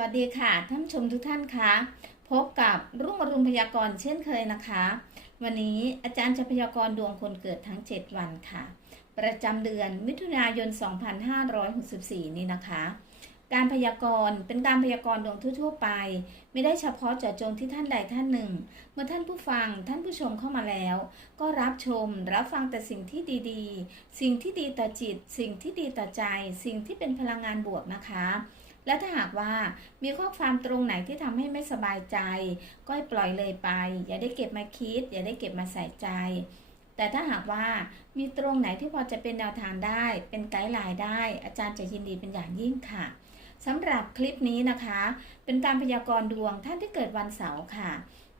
วัสดีค่ะท่านชมทุกท่านคะพบกับรุ่งอรุณพยากรณ์เช่นเคยนะคะ วันนี้อาจารย์จะพยากรณ์ดวงคนเกิดทั้ง 7 วันค่ะ ประจำเดือนมิถุนายน 2564 นี้นะคะ การพยากรณ์เป็นการพยากรณ์ดวงทั่วๆไป ไม่ได้เฉพาะเจาะจงที่ท่านใดท่านหนึ่ง เมื่อท่านผู้ฟังท่านผู้ชมเข้ามาแล้ว ก็รับชมรับฟังแต่สิ่งที่ดีๆ สิ่งที่ดีต่อจิต สิ่งที่ดีต่อใจ สิ่งที่เป็นพลังงานบวกนะคะ และถ้าหากว่ามีข้อความตรงไหนที่ทำให้ไม่สบายใจ ก็ให้ปล่อยเลยไป อย่าได้เก็บมาคิด อย่าได้เก็บมาใส่ใจ แต่ถ้าหากว่ามีตรงไหนที่พอจะเป็นแนวทางได้ เป็นไกด์ไลน์ได้ อาจารย์จะยินดีเป็นอย่างยิ่งค่ะสำหรับคลิปนี้นะคะ เป็นการพยากรณ์ดวงท่านที่เกิดวันเสาร์ค่ะ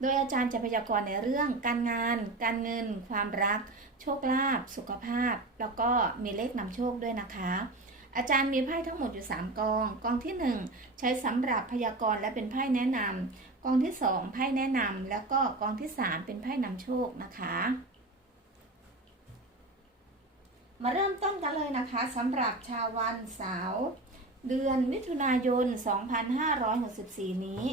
โดยอาจารย์จะพยากรณ์ในเรื่อง การงาน การเงิน ความรัก โชคลาภสุขภาพ แล้วก็มีเลขนำโชคด้วยนะคะ อาจารย์มีไพ่ทั้งหมดอยู่ 3 กอง กองที่ 1 ใช้สำหรับพยากรณ์และเป็นไพ่แนะนำกองที่ 2 ไพ่แนะนำแล้วก็กองที่ 3 เป็นไพ่นำโชคนะคะ มาเริ่มต้นกันเลยนะคะสำหรับชาววันเสาร์เดือนมิถุนายน 2564 นี้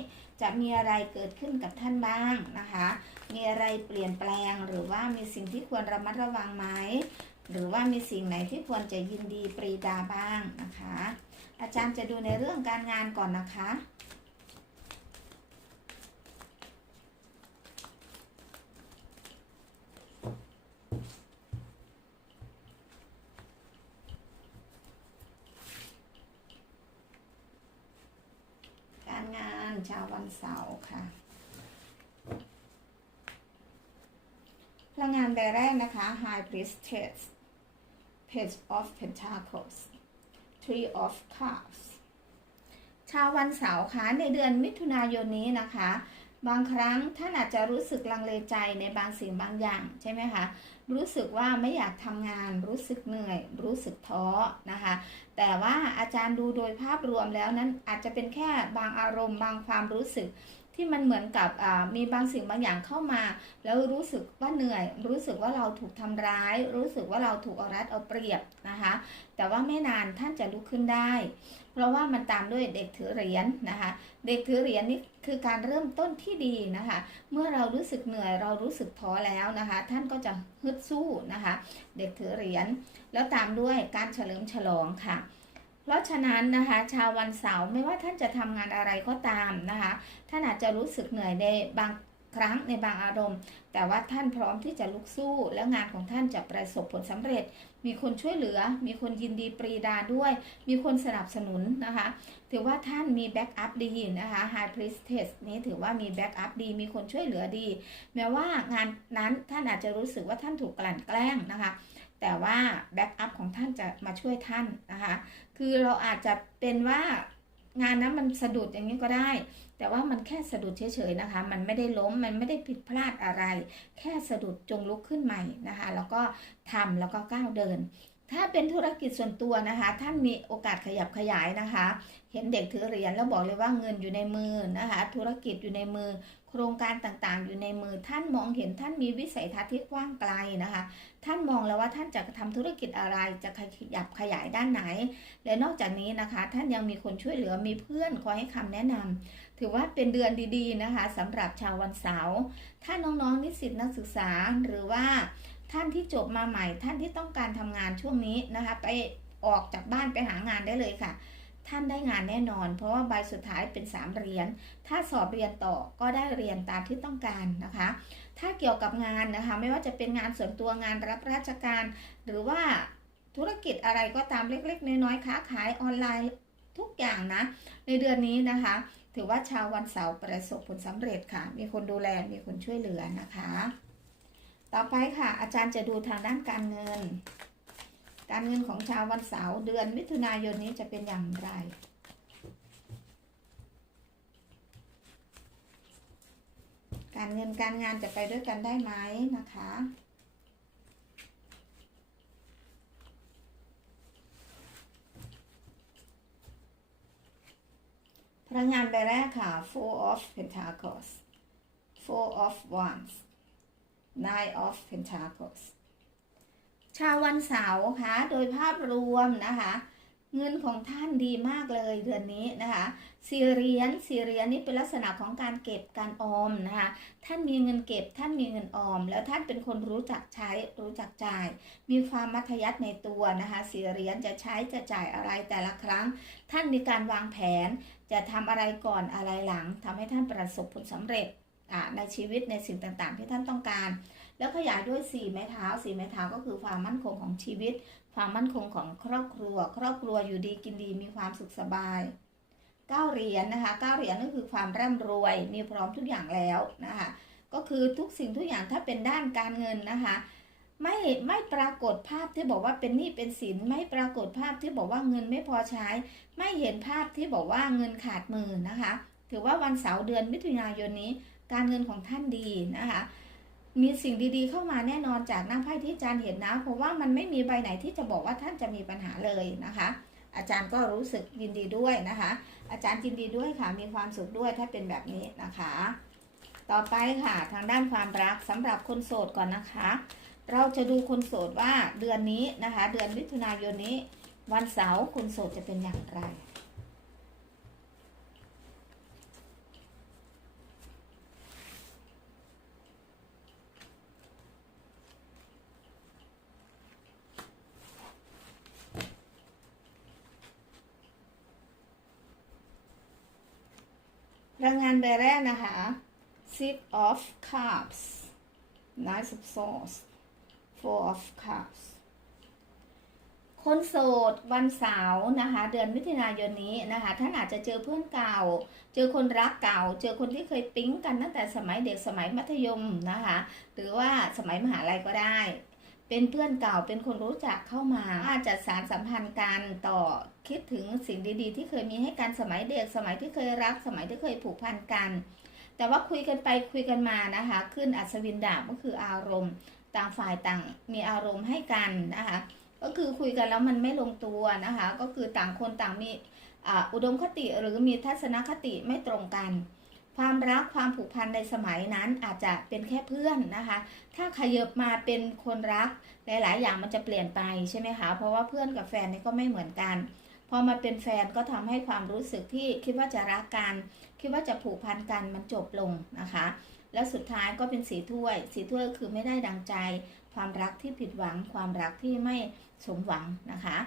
จะมีอะไรเกิดขึ้นกับท่านบ้างนะคะ มีอะไรเปลี่ยนแปลงหรือว่ามีสิ่งที่ควรระมัดระวังไหม หรือว่ามีสิ่งไหนที่ควรจะยินดีปรีดาบ้างนะคะ อาจารย์จะดูในเรื่องการงานก่อนนะคะ การงานชาววันเสาร์ค่ะ ลังงานใบแรกนะคะ High Priestess Page of Pentacles Three of Cups ชาววันเสาร์คะในเดือนมิถุนายนนี้นะคะ บางครั้งท่านอาจจะรู้สึกลังเลใจในบางสิ่งบางอย่างใช่ไหมคะรู้สึกว่าไม่อยากทำงาน รู้สึกเหนื่อย รู้สึกท้อนะคะ แต่ว่าอาจารย์ดูโดยภาพรวมแล้วนั้นอาจจะเป็นแค่บางอารมณ์บางความรู้สึก ที่มันเหมือนกับมีบางสิ่งบางอย่างเข้ามา แล้วรู้สึกว่าเหนื่อย รู้สึกว่าเราถูกทำร้าย รู้สึกว่าเราถูกเอารัดเอาเปรียบนะคะ แต่ว่าไม่นานท่านจะลุกขึ้นได้ เพราะว่ามันตามด้วยเด็กถือเหรียญนนะคะ เด็กถือเหรียญนี่คือการเริ่มต้นที่ดีนะคะ เมื่อเรารู้สึกเหนื่อยเรารู้สึกท้อแล้วนะคะ ท่านก็จะฮึดสู้นะคะ เด็กถือเหรียญแล้วตามด้วยการเฉลิมฉลองค่ะ เพราะฉะนั้นนะคะ ชาววันเสาร์ไม่ว่าท่านจะทำงานอะไรก็ตามนะคะ ท่านอาจจะรู้สึกเหนื่อยในบางครั้งในบางอารมณ์ แต่ว่าท่านพร้อมที่จะลุกสู้แล้วงานของท่านจะประสบผลสำเร็จ มีคนช่วยเหลือ มีคนยินดีปรีดาด้วย มีคนสนับสนุนนะคะ ถือว่าท่านมีแบ็กอัพดีนะคะ High Priestess นี้ถือว่ามีแบ็กอัพดี มีคนช่วยเหลือดี แม้ว่างานนั้นท่านอาจจะรู้สึกว่าท่านถูกกลั่นแกล้งนะคะ แต่ว่าแบ็กอัพของท่านจะมาช่วยท่านนะคะ คือเราอาจจะเป็นว่างานนั้นมันสะดุดอย่างนี้ก็ได้ แต่ว่ามันแค่สะดุดเฉยๆนะคะ มันไม่ได้ล้ม มันไม่ได้ผิดพลาดอะไร แค่สะดุดจงลุกขึ้นใหม่นะคะ แล้วก็ทำแล้วก็ก้าวเดิน ถ้าเป็นธุรกิจส่วนตัวนะคะ ท่านมีโอกาสขยับขยายนะคะ เห็นเด็กถือเหรียญแล้วบอกเลยว่าเงินอยู่ในมือนะคะ ธุรกิจอยู่ในมือ โครงการต่างๆ อยู่ในมือ ท่านมองเห็นท่านมีวิสัยทัศน์ที่กว้างไกลนะคะ ท่านมองแล้วว่าท่านจะทำธุรกิจอะไร จะขยับขยายด้านไหน และนอกจากนี้นะคะ ท่านยังมีคนช่วยเหลือ มีเพื่อนคอยให้คำแนะนำถือว่าเป็นเดือนดีๆนะคะสำหรับชาววันเสาร์ถ้าน้องๆนิสิตนักศึกษาหรือว่าท่านที่จบมาใหม่ ท่านที่ต้องการทำงานช่วงนี้นะคะ ไปออกจากบ้านไปหางานได้เลยค่ะ ท่านได้งานแน่นอน เพราะว่าใบสุดท้ายเป็น3เหรียญถ้าสอบเรียนต่อก็ได้เรียนตามที่ต้องการนะคะ ถ้าเกี่ยวกับงานนะคะ ไม่ว่าจะเป็นงานส่วนตัวงานรับราชการ หรือว่าธุรกิจอะไรก็ตามเล็ก ๆ น้อยๆค้าขายออนไลน์ทุกอย่างนะ ในเดือนนี้นะคะ ถือว่าชาววันเสาร์ประสบผลสำเร็จค่ะ มีคนดูแลมีคนช่วยเหลือนะคะ ต่อไปค่ะ อาจารย์จะดูทางด้านการเงิน การเงินของชาววันเสาร์เดือนมิถุนายนนี้จะเป็นอย่างไร การเงินการงานจะไปด้วยกันได้ไหมนะคะพลังงานใบแรกค่ะ Four of Pentacles Four of Wands Nine of Pentacles ชาววันเสาร์คะโดยภาพรวมนะคะ เงินของท่านดีมากเลยเดือนนี้นะคะสีเรียญสี่เรียญนี่เป็นลักษณะของการเก็บการออมนะคะ ท่านมีเงินเก็บ ท่านมีเงินออม แล้วท่านเป็นคนรู้จักใช้รู้จักจ่าย มีความมัธยัสถ์ในตัวนะคะสีเรียญจะใช้จะจ่ายอะไรแต่ละครั้ง ท่านมีการวางแผน จะทำอะไรก่อนอะไรหลังทำให้ท่านประสบผลสำเร็จ ในชีวิตในสิ่งต่างๆ ที่ท่านต้องการ แล้วขยายด้วยสี่ไม้เท้าสี่ไม้เท้าก็คือความมั่นคงของชีวิต ความมั่นคงของครอบครัว ครอบครัวอยู่ดีกินดีมีความสุขสบายเก้าเหรียญนะคะเก้าเหรียญก็คือความร่ำรวยมีพร้อมทุกอย่างแล้วนะคะก็คือทุกสิ่งทุกอย่างถ้าเป็นด้านการเงินนะคะไม่ไม่ปรากฏภาพที่บอกว่าเป็นหนี้เป็นสินไม่ปรากฏภาพที่บอกว่าเงินไม่พอใช้ ไม่เห็นภาพที่บอกว่าเงินขาดมือนะคะ ถือว่าวันเสาร์เดือนมิถุนายนนี้ การเงินของท่านดีนะคะ มีสิ่งดีๆ เข้ามาแน่นอนจากหน้าไพ่ที่อาจารย์เห็นนะ เพราะว่ามันไม่มีใบไหนที่จะบอกว่าท่านจะมีปัญหาเลยนะคะ อาจารย์ก็รู้สึกยินดีด้วยนะคะ อาจารย์ยินดีด้วยค่ะ มีความสุขด้วยถ้าเป็นแบบนี้นะคะ ต่อไปค่ะทางด้านความรักสำหรับคนโสดก่อนนะคะ เราจะดูคนโสดว่าเดือนนี้นะคะ เดือนมิถุนายนนี้ วันเสาร์คนโสดจะเป็นอย่างไร รายงานใบแรกนะคะ six of cups nine of swords four of cups คนโสดวันเสาร์นะคะ เดือนมิถุนายนนี้นะคะ ท่านอาจจะเจอเพื่อนเก่า เจอคนรักเก่า เจอคนที่เคยปิ๊งกันตั้งแต่สมัยเด็กสมัยมัธยมนะคะ หรือว่าสมัยมหาลัยก็ได้ เป็นเพื่อนเก่าเป็นคนรู้จักเข้ามาอาจจะสารสัมพันธ์กันต่อคิดถึงสิ่งดีๆ ที่เคยมีให้กันสมัยเด็กสมัยที่เคยรัก สมัยที่เคยผูกพันกัน แต่ว่าคุยกันไปคุยกันมานะคะ ขึ้นอัศวินดาบก็คืออารมณ์ ต่างฝ่ายต่างมีอารมณ์ให้กันนะคะก็คือคุยกันแล้วมันไม่ลงตัวนะคะ ก็คือต่างคนต่างมีอ,อุดมคติหรือมีทัศนคติไม่ตรงกัน ความรักความผูกพันในสมัยนั้นอาจจะเป็นแค่เพื่อนนะคะ ถ้าขยับมาเป็นคนรักหลาย ๆ อย่างมันจะเปลี่ยนไปใช่ไหมคะ เพราะว่าเพื่อนกับแฟนนี่ก็ไม่เหมือนกัน พอมาเป็นแฟนก็ทำให้ความรู้สึกที่คิดว่าจะรักกัน คิดว่าจะผูกพันกันมันจบลงนะคะ แล้วสุดท้ายก็เป็นสีถ้วย สีถ้วยคือไม่ได้ดังใจ ความรักที่ผิดหวัง ความรักที่ไม่สมหวังนะคะ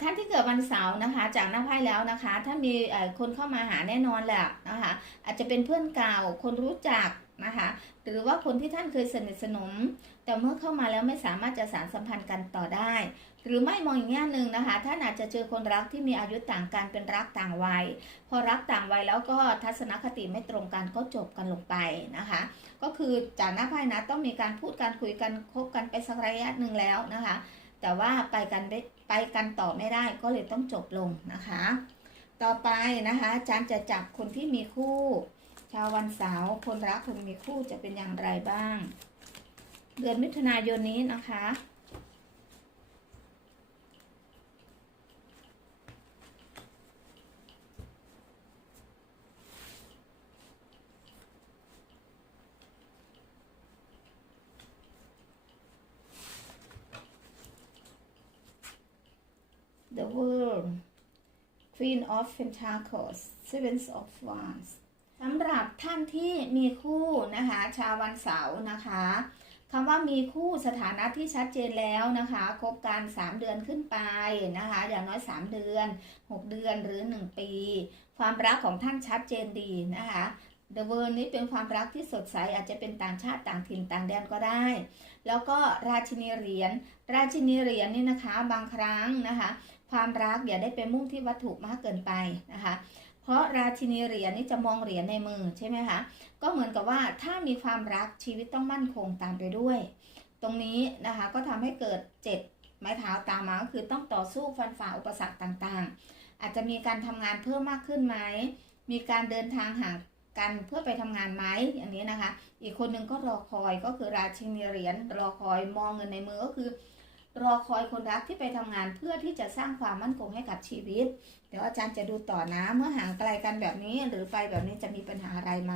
ท่านที่เกิดวันเสาร์นะคะ จากหน้าไพ่แล้วนะคะ ถ้ามีคนเข้ามาหาแน่นอนแหละนะคะ อาจจะเป็นเพื่อนเก่าคนรู้จักนะคะ หรือว่าคนที่ท่านเคยสนิทสนม แต่เมื่อเข้ามาแล้วไม่สามารถจะสานสัมพันธ์กันต่อได้ หรือไม่มองอีกแง่หนึ่งนะคะ ท่านอาจจะเจอคนรักที่มีอายุต่างกันเป็นรักต่างวัย พอรักต่างวัยแล้วก็ทัศนคติไม่ตรงกันก็จบกันลงไปนะคะ ก็คือจากหน้าไพ่นะต้องมีการพูดการคุยกันคบกันไปสักระยะหนึ่งแล้วนะคะ แต่ว่าไปกันได้ ไปกันต่อไม่ได้ก็เลยต้องจบลงนะคะ ต่อไปนะคะอาจารย์จะจับคนที่มีคู่ ชาววันเสาร์คนรักคนมีคู่จะเป็นอย่างไรบ้าง เดือนมิถุนายนนี้นะคะ of Pentacles Seven of Wands สำหรับท่านที่มีคู่นะคะ ชาววันเสาร์นะคะคำว่ามีคู่สถานะที่ชัดเจนแล้วนะคะคบกัน 3 เดือนขึ้นไปนะคะ อย่างน้อย 3 เดือน 6 เดือนหรือ 1 ปี ความรักของท่านชัดเจนดีนะคะ The World นี้เป็นความรักที่สดใสอาจจะเป็นต่างชาติต่างถิ่นต่างแดนก็ได้ แล้วก็ราชินีเหรียญราชินีเหรียญนี่นะคะบางครั้งนะคะ ความรักอย่าได้ไปมุ่งที่วัตถุมากเกินไปนะคะ เพราะราชินีเหรียญนี่จะมองเหรียญในมือใช่ไหมคะก็เหมือนกับว่าถ้ามีความรักชีวิตต้องมั่นคงตามไปด้วย ตรงนี้นะคะก็ทำให้เกิดเจ็ดไม้เท้าตามมาก็คือต้องต่อสู้ฟันฝ่าอุปสรรคต่างๆ อาจจะมีการทำงานเพิ่มมากขึ้นไหมมีการเดินทางห่างกันเพื่อไปทำงานไหมอย่างนี้นะคะ อีกคนหนึ่งก็รอคอยก็คือราชินีเหรียญรอคอยมองเงินในมือก็คือ รอคอยคนรักที่ไปทำงานเพื่อที่จะสร้างความมั่นคงให้กับชีวิต เดี๋ยวอาจารย์จะดูต่อนะ เมื่อห่างไกลกันแบบนี้หรือไปแบบนี้จะมีปัญหาอะไรไหม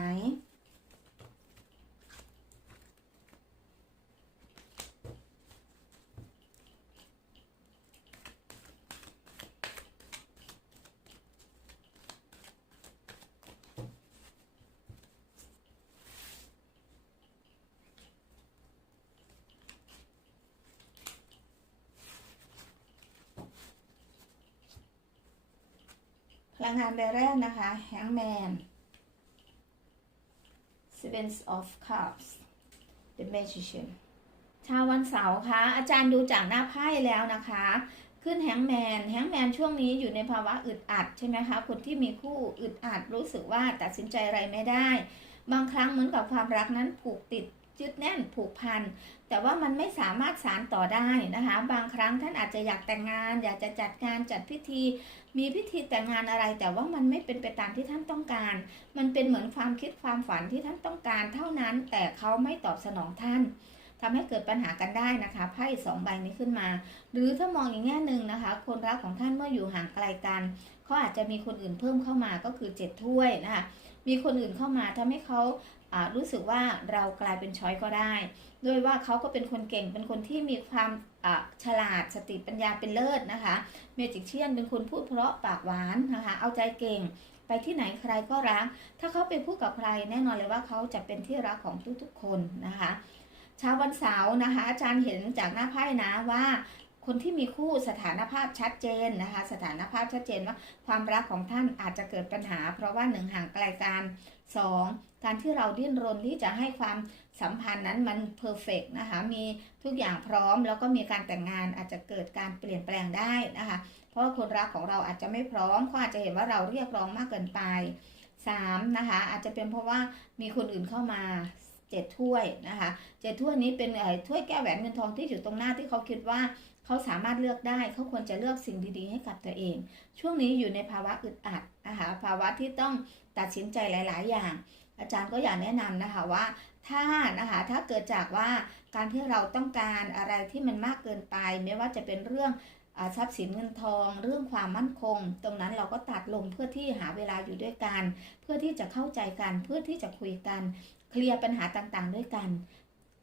พลังงานใบแรกนะคะ Hangman Seven of Cups The Magician ชาววันเสาร์คะอาจารย์ดูจากหน้าไพ่แล้วนะคะ ขึ้นแฮงแมนแฮงแมนช่วงนี้อยู่ในภาวะอึดอัดใช่ไหมคะ คนที่มีคู่อึดอัดรู้สึกว่าตัดสินใจอะไรไม่ได้ บางครั้งเหมือนกับความรักนั้นผูกติด ยึดแน่นผูกพัน แต่ว่ามันไม่สามารถสารต่อได้นะคะ บางครั้งท่านอาจจะอยากแต่งงาน อยากจะจัดงานจัดพิธี มีพิธีแต่งงานอะไร แต่ว่ามันไม่เป็นไปตามที่ท่านต้องการ มันเป็นเหมือนความคิดความฝันที่ท่านต้องการ เท่านั้นแต่เขาไม่ตอบสนองท่านทำให้เกิดปัญหากันได้นะคะไพ่สองใบนี้ขึ้นมา หรือถ้ามองอีกแง่หนึ่งนะคะ คนรักของท่านเมื่ออยู่ห่างไกลกันเขาอาจจะมีคนอื่นเพิ่มเข้ามาก็คือเจ็ดถ้วยนะคะมีคนอื่นเข้ามาทำให้เขา รู้สึกว่าเรากลายเป็นช้อยก็ได้โดยว่าเขาก็เป็นคนเก่งเป็นคนที่มีความฉลาดสติปัญญาเป็นเลิศนะคะเมจิกเชียนเป็นคนพูดเพราะปากหวานนะคะ เอาใจเก่งไปที่ไหนใครก็รัก ถ้าเขาไปพูดกับใครแน่นอนเลยว่าเขาจะเป็นที่รักของทุกๆคนนะคะเช้าวันเสาร์นะคะ อาจารย์เห็นจากหน้าไพ่นะว่าคนที่มีคู่สถานภาพชัดเจนนะคะ สถานภาพชัดเจนว่าความรักของท่านอาจจะเกิดปัญหา เพราะว่าหนึ่งห่างไกลกัน สองการที่เราดิ้นรนที่จะให้ความสัมพันธ์นั้นมันเพอร์เฟกนะคะ มีทุกอย่างพร้อม แล้วก็มีการแต่งงานอาจจะเกิดการเปลี่ยนแปลงได้นะคะ เพราะว่าคนรักของเราอาจจะไม่พร้อมเขาอาจจะเห็นว่าเราเรียกร้องมากเกินไปสามนะคะ อาจจะเป็นเพราะว่ามีคนอื่นเข้ามาเจ็ดถ้วยนะคะเจ็ดถ้วยนี้เป็นเอ่อถ้วยแก้วแหวนเงินทองที่อยู่ตรงหน้าที่เขาคิดว่า เขาสามารถเลือกได้เขาควรจะเลือกสิ่งดีๆ ให้กับตัวเอง ช่วงนี้อยู่ในภาวะอึดอัดนะคะภาวะที่ต้องตัดสินใจหลาย ๆ อย่าง อาจารย์ก็อยากแนะนำนะคะว่าถ้านะคะถ้าเกิดจากว่าการที่เราต้องการอะไรที่มันมากเกินไป ไม่ว่าจะเป็นเรื่องอทรัพย์สินเงินทอง เรื่องความมั่นคง ตรงนั้นเราก็ตัดลงเพื่อที่หาเวลาอยู่ด้วยกัน เพื่อที่จะเข้าใจกัน เพื่อที่จะคุยกัน เคลียร์ปัญหาต่างๆ ด้วยกัน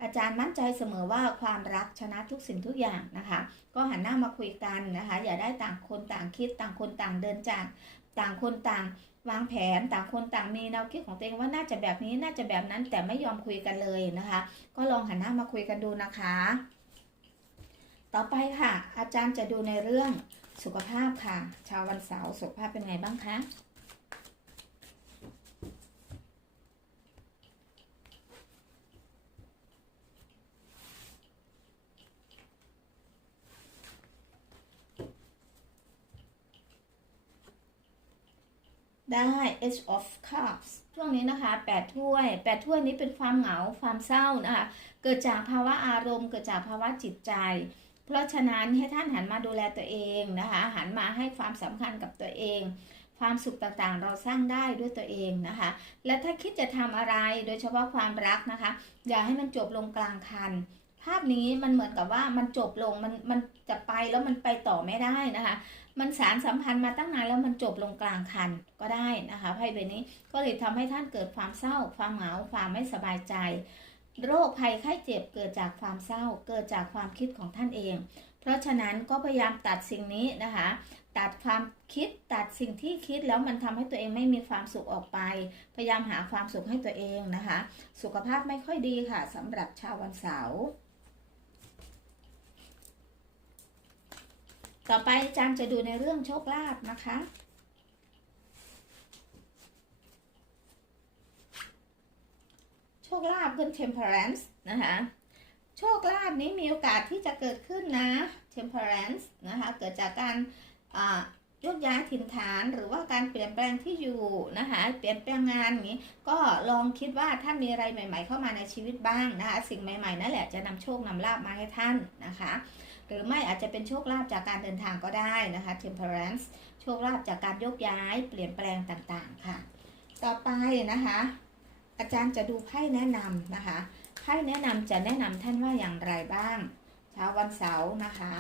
อาจารย์มั่นใจเสมอว่าความรักชนะทุกสิ่งทุกอย่างนะคะ ก็หันหน้ามาคุยกันนะคะ อย่าได้ต่างคนต่างคิดต่างคนต่างเดินจากต่างคนต่างวางแผนต่างคนต่างมีแนวคิดของตัวเองว่าน่าจะแบบนี้น่าจะแบบนั้นแต่ไม่ยอมคุยกันเลยนะคะ ก็ลองหันหน้ามาคุยกันดูนะคะ ต่อไปค่ะ อาจารย์จะดูในเรื่องสุขภาพค่ะ ชาววันเสาร์สุขภาพเป็นไงบ้างคะ ได้ H of Cups ช่วงนี้นะคะ 8 ถ้วย 8 ถ้วยนี้เป็นความเหงา ความเศร้านะคะ เกิดจากภาวะอารมณ์ เกิดจากภาวะจิตใจ เพราะฉะนั้นให้ท่านหันมาดูแลตัวเองนะคะ หันมาให้ความสำคัญกับตัวเอง ความสุขต่างๆ เราสร้างได้ด้วยตัวเองนะคะ และถ้าคิดจะทำอะไร โดยเฉพาะความรักนะคะ อย่าให้มันจบลงกลางคันภาพนี้มันเหมือนกับว่ามันจบลง มันมันจะไปแล้วมันไปต่อไม่ได้นะคะ มันสารสัมพันธ์มาตั้งนานแล้วมันจบลงกลางคันก็ได้นะคะไพ่ใบนี้ก็เลยทำให้ท่านเกิดความเศร้า ความเหงาความไม่สบายใจ โรคภัยไข้เจ็บเกิดจากความเศร้า เกิดจากความคิดของท่านเอง เพราะฉะนั้นก็พยายามตัดสิ่งนี้นะคะ ตัดความคิดตัดสิ่งที่คิดแล้วมันทำให้ตัวเองไม่มีความสุขออกไป พยายามหาความสุขให้ตัวเองนะคะ สุขภาพไม่ค่อยดีค่ะสำหรับชาววันเสาร์ ต่อไปอาจารย์จะดูในเรื่องโชคลาภนะคะ โชคลาภเป็น temperance นะคะ โชคลาภนี้มีโอกาสที่จะเกิดขึ้นนะ temperance นะคะ เกิดจากการยกย้ายถิ่นฐานหรือว่าการเปลี่ยนแปลงที่อยู่นะคะเปลี่ยนแปลงงานอย่างนี้ ก็ลองคิดว่าท่านมีอะไรใหม่ ๆ เข้ามาในชีวิตบ้างนะคะ สิ่งใหม่ ๆ นั่นแหละจะนำโชคนำลาภมาให้ท่านนะคะ หรือไม่อาจจะเป็นโชคลาภจากการเดินทางก็ได้นะคะ temperance โชคลาภจากการยกย้ายเปลี่ยนแปลงต่างๆค่ะ ต่อไปนะคะ อาจารย์จะดูไพ่แนะนำนะคะไพ่แนะนำจะแนะนำท่านว่าอย่างไรบ้างเช้าวันเสาร์นะคะ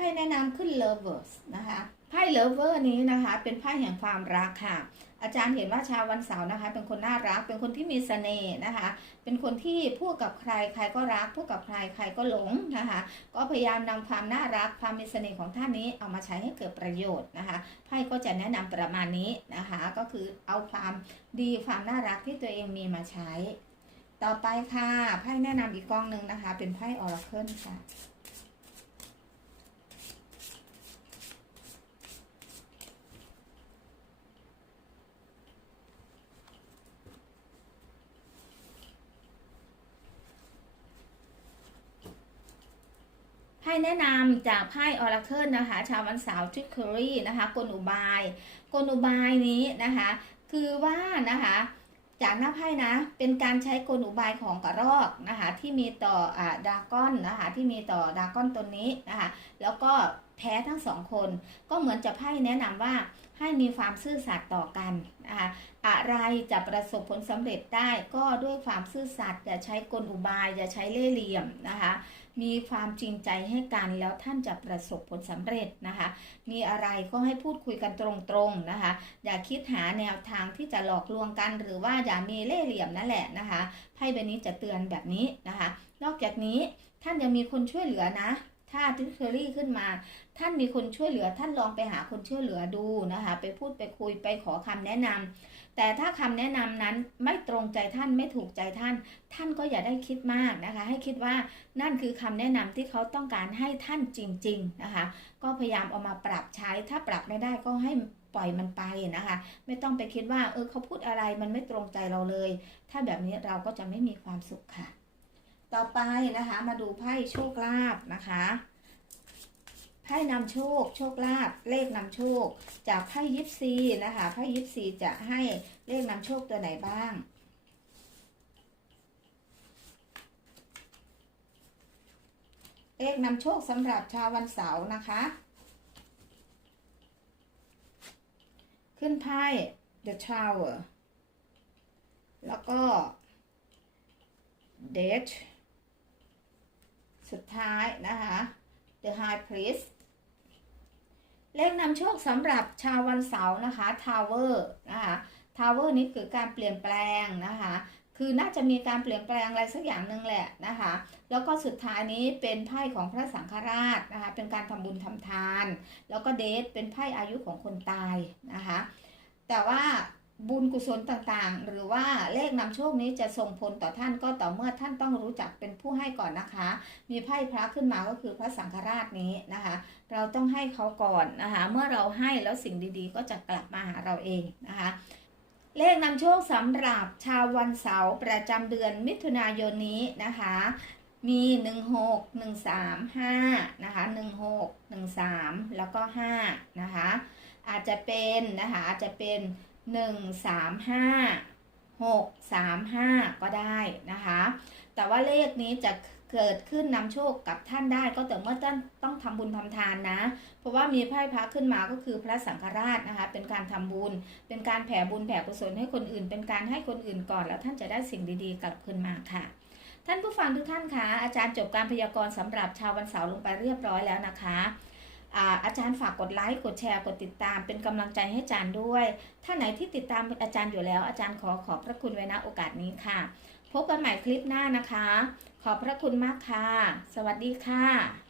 ไพ่แนะนำขึ้น lovers นะคะไพ่ lover นี้นะคะเป็นไพ่แห่งความรักค่ะ อาจารย์เห็นว่าชาววันเสาร์นะคะ เป็นคนน่ารักเป็นคนที่มีเสน่ห์นะคะ เป็นคนที่พูดกับใครใครก็รักพูดกับใครใครก็หลงนะคะ ก็พยายามนำความน่ารักความมีเสน่ห์ของท่านนี้เอามาใช้ให้เกิดประโยชน์นะคะไพ่ก็จะแนะนำประมาณนี้นะคะ ก็คือเอาความดีความน่ารักที่ตัวเองมีมาใช้ ต่อไปค่ะไพ่แนะนำอีกกองหนึ่งนะคะ เป็นไพ่ออราเคิลค่ะ ไพ่แนะนำจากไพ่ออราเคิลนะคะ ชาววันเสาร์ทริคเคอรี่นะคะกลอุบายกลอุบายนี้นะคะ คือว่านะคะจากหน้าไพ่นะ เป็นการใช้กลอุบายของกระรอกนะคะ ที่มีต่ออ่าดาก้อนนะคะ ที่มีต่อดาก้อนตนนี้นะคะ แล้วก็แพ้ทั้งสองคน ก็เหมือนจะไพ่แนะนำว่าให้มีความซื่อสัตย์ต่อกันนะคะอะไรจะประสบผลสำเร็จได้ก็ด้วยความซื่อสัตย์อย่าใช้กลอุบายอย่าใช้เล่ห์เหลี่ยมนะคะ มีความจริงใจให้กันแล้วท่านจะประสบผลสำเร็จนะคะ มีอะไรก็ให้พูดคุยกันตรงๆนะคะ อย่าคิดหาแนวทางที่จะหลอกลวงกัน หรือว่าอย่ามีเล่ห์เหลี่ยมนั่นแหละนะคะไพ่ใบนี้จะเตือนแบบนี้นะคะ นอกจากนี้ท่านยังมีคนช่วยเหลือนะถ้าทิเคอรี่ขึ้นมา ท่านมีคนช่วยเหลือ ท่านลองไปหาคนช่วยเหลือดูนะคะ ไปพูดไปคุยไปขอคำแนะนำ แต่ถ้าคำแนะนำนั้นไม่ตรงใจท่านไม่ถูกใจท่าน ท่านก็อย่าได้คิดมากนะคะ ให้คิดว่านั่นคือคำแนะนำที่เขาต้องการให้ท่านจริง ๆนะคะ ก็พยายามเอามาปรับใช้ ถ้าปรับไม่ได้ก็ให้ปล่อยมันไปนะคะ ไม่ต้องไปคิดว่าเออเขาพูดอะไรมันไม่ตรงใจเราเลย ถ้าแบบนี้เราก็จะไม่มีความสุขค่ะ ต่อไปนะคะมาดูไพ่โชคลาภนะคะ ไพ่นำโชค โชคลาภเลขนำโชค จากไพ่ยิปซีนะคะไพ่ยิปซีจะให้เลขนำโชคตัวไหนบ้าง เลขนำโชคสำหรับชาววันเสาร์นะคะ ขึ้นไพ่ The Tower แล้วก็ Date สุดท้ายนะคะ The High Priest เลขนำโชคสำหรับชาววันเสาร์นะคะทาวเวอร์นะคะทาวเวอร์นี้คือการเปลี่ยนแปลงนะคะ คือน่าจะมีการเปลี่ยนแปลงอะไรสักอย่างหนึ่งแหละนะคะ แล้วก็สุดท้ายนี้เป็นไพ่ของพระสังฆราชนะคะ เป็นการทำบุญทำทาน แล้วก็เดทเป็นไพ่อายุของคนตายนะคะ แต่ว่า บุญกุศลต่างๆ หรือว่าเลขนำโชคนี้จะส่งผลต่อท่านก็ต่อเมื่อท่านต้องรู้จักเป็นผู้ให้ก่อนนะคะ มีไพ่พระขึ้นมาก็คือพระสังฆราชนี้นะคะ เราต้องให้เขาก่อนนะคะ เมื่อเราให้แล้วสิ่งดีๆ ก็จะกลับมาหาเราเองนะคะ เลขนำโชคสำหรับชาววันเสาร์ประจำเดือนมิถุนายนนี้นะคะ มี 1 6 1 3 5นะคะ1 6 1 3 แล้วก็5นะคะ อาจจะเป็นนะคะอาจจะเป็น1 3 5 6 3 5 ก็ได้นะคะ แต่ว่าเลขนี้จะเกิดขึ้นนำโชคกับท่านได้ก็แต่เมื่อท่านต้องทำบุญทำทานนะ เพราะว่ามีไพ่พระขึ้นมาก็คือพระสังฆราชนะคะ เป็นการทำบุญ เป็นการแผ่บุญแผ่กุศลให้คนอื่น เป็นการให้คนอื่นก่อน แล้วท่านจะได้สิ่งดีๆกลับคืนมาค่ะท่านผู้ฟังทุกท่านคะอาจารย์จบการพยากรณ์สำหรับชาววันเสาร์ลงไปเรียบร้อยแล้วนะคะ อาจารย์ฝากกดไลค์กดแชร์กดติดตาม เป็นกำลังใจให้อาจารย์ด้วย ถ้าไหนที่ติดตามอาจารย์อยู่แล้ว อาจารย์ขอขอบพระคุณไว้ณโอกาสนี้ค่ะ พบกันใหม่คลิปหน้านะคะ ขอบพระคุณมากค่ะ สวัสดีค่ะ